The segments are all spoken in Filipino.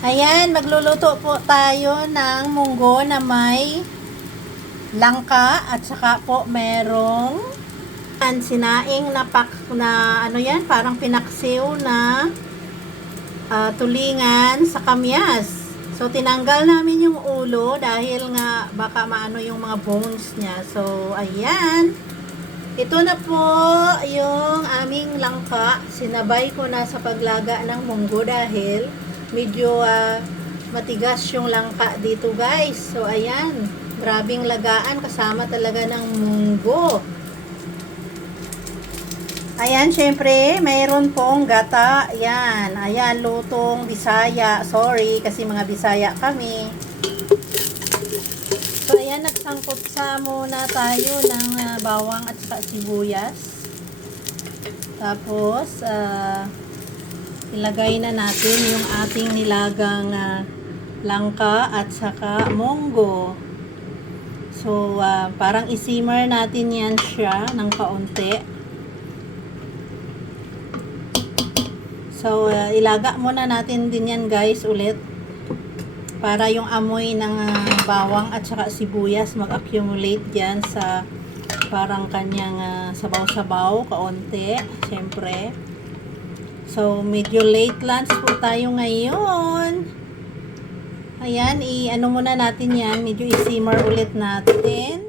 Ayan, magluluto po tayo ng munggo na may langka at saka po merong sinaing na ano yan, parang pinaksiw na tulingan sa kamyas. So, tinanggal namin yung ulo dahil nga baka maano yung mga bones niya. So, ayan. Ito na po yung aming langka. Sinabay ko na sa paglaga ng munggo dahil medyo matigas yung langka dito guys. So, ayan. Grabing lagaan kasama talaga ng munggo. Ayan, syempre, mayroon pong gata. Ayan, ayan, lutong Bisaya. Sorry, kasi mga Bisaya kami. So, ayan, nagsangkutsa muna tayo ng bawang at saka sibuyas. Tapos, ilagay na natin yung ating nilagang langka at saka munggo. So, parang isimmer natin yan siya ng kaunti. So, ilaga muna natin din yan guys ulit para yung amoy ng bawang at saka sibuyas mag-accumulate dyan sa parang kanyang sabaw-sabaw kaunti, syempre. So, medyo late lunch po tayo ngayon. Ayan, i-ano muna natin yan, medyo i-simmer ulit natin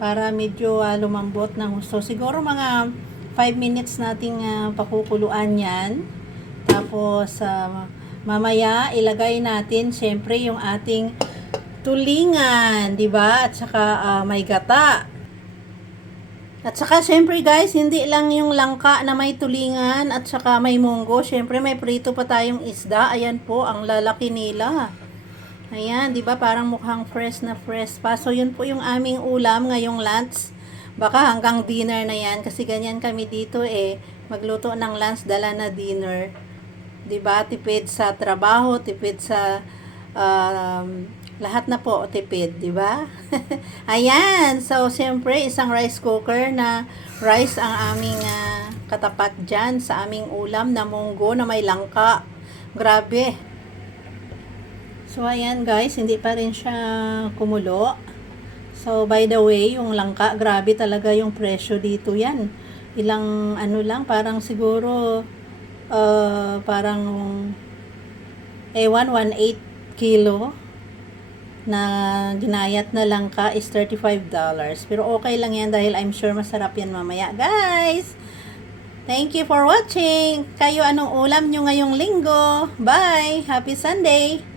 para medyo lumambot ng gusto. Siguro mga 5 minutes nating pakukuluan yan. Tapos, mamaya, ilagay natin, syempre, yung ating tulingan, di ba? At saka, may gata. At saka, syempre, guys, hindi lang yung langka na may tulingan at saka may munggo. Syempre, may prito pa tayong isda. Ayan po, ang lalaki nila. Ayan, di ba? Parang mukhang fresh na fresh pa. So, yun po yung aming ulam ngayong lunch. Baka hanggang dinner na yan kasi ganyan kami dito magluto ng lunch dala na dinner. 'Di ba? Tipid sa trabaho, tipid sa lahat na po tipid, 'di ba? Ayan. So siyempre isang rice cooker na rice ang aming katapat diyan sa aming ulam na munggo na may langka. Grabe. So ayan guys, hindi pa rin siya kumulo. So, by the way, yung langka, grabe talaga yung presyo dito yan. Ilang, ano lang, parang siguro, parang, 1.8 kilo na ginayat na langka is $35. Pero okay lang yan dahil I'm sure masarap yan mamaya. Guys, thank you for watching. Kayo, anong ulam nyo ngayong linggo? Bye! Happy Sunday!